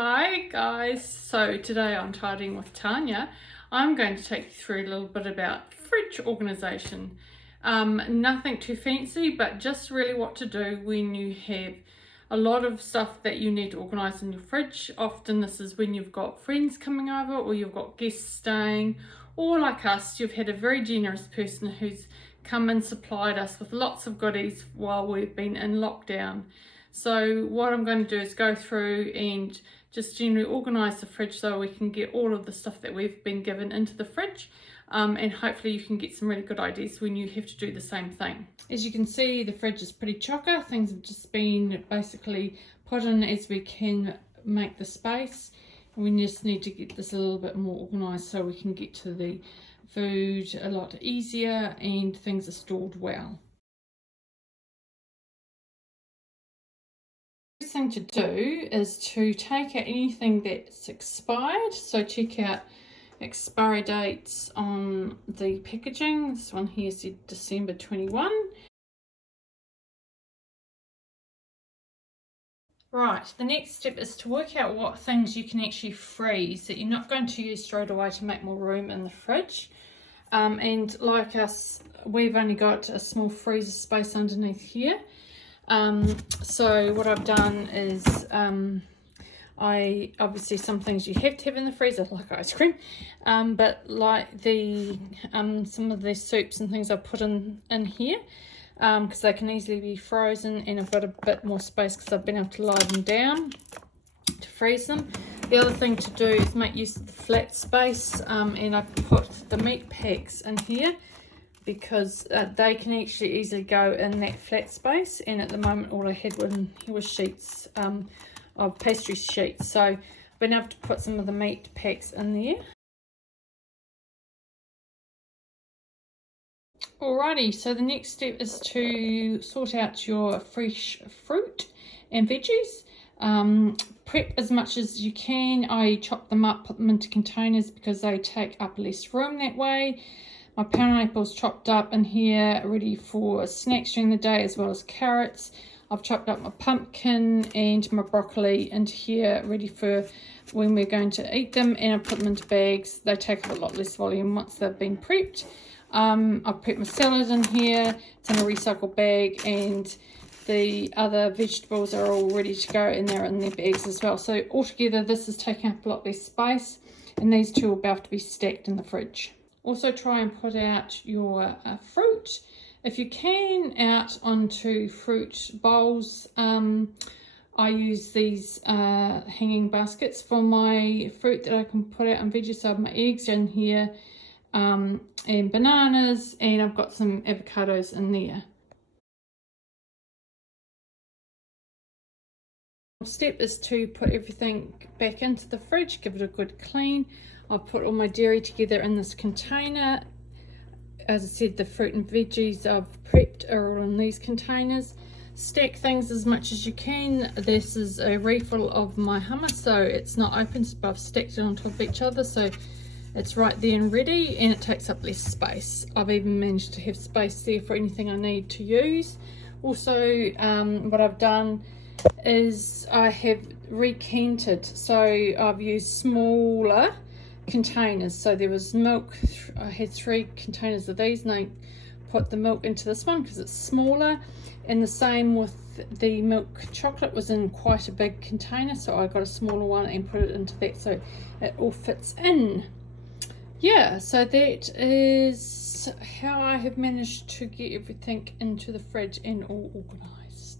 Hi guys, so today on Tidying with Tanya, I'm going to take you through a little bit about fridge organisation. Nothing too fancy, but just really what to do when you have a lot of stuff that you need to organise in your fridge. Often this is when you've got friends coming over or you've got guests staying, or like us, you've had a very generous person who's come and supplied us with lots of goodies while we've been in lockdown. So what I'm going to do is go through and just generally organise the fridge so we can get all of the stuff that we've been given into the fridge, and hopefully you can get some really good ideas when you have to do the same thing. As you can see, the fridge is pretty chocker. Things have just been basically put in as we can make the space. We just need to get this a little bit more organised so we can get to the food a lot easier and things are stored well. First thing to do is to take out anything that's expired, so check out expiry dates on the packaging. This one here said December 21. Right, the next step is to work out what things you can actually freeze that you're not going to use straight away to make more room in the fridge. And like us, we've only got a small freezer space underneath here. So what I've done is I obviously some things you have to have in the freezer like ice cream, but like the some of the soups and things I've put in here because they can easily be frozen, and I've got a bit more space because I've been able to lie them down to freeze them. The other thing to do is make use of the flat space, and I put the meat packs in here because they can actually easily go in that flat space, and at the moment all I had in here was sheets of pastry sheets, so I've been able to put some of the meat packs in there. Alrighty, so the next step is to sort out your fresh fruit and veggies. Prep as much as you can. I chop them up, put them into containers because they take up less room that way. My pineapple's chopped up in here, ready for snacks during the day, as well as carrots. I've chopped up my pumpkin and my broccoli into here, ready for when we're going to eat them, and I put them into bags. They take up a lot less volume once they've been prepped. I've prepped my salad in here. It's in a recycled bag, and the other vegetables are all ready to go, and they're in their bags as well. So altogether, this is taking up a lot less space, and these two will be able to be stacked in the fridge. Also try and put out your fruit, if you can, out onto fruit bowls. I use these hanging baskets for my fruit that I can put out in veggies. So I have my eggs in here, and bananas, and I've got some avocados in there. Step is to put everything back into the fridge, give it a good clean. I've put all my dairy together in this container. As I said, the fruit and veggies I've prepped are all in these containers. Stack things as much as you can. This is a refill of my hummus, so it's not open, but I've stacked it on top of each other, so it's right there and ready, and it takes up less space. I've even managed to have space there for anything I need to use. Also, what I've done is I have recanted, so I've used smaller containers. So there was milk, I had 3 containers of these, and I put the milk into this one because it's smaller, and the same with the milk chocolate was in quite a big container, so I got a smaller one and put it into that so it all fits in. Yeah, so that is how I have managed to get everything into the fridge and all organised.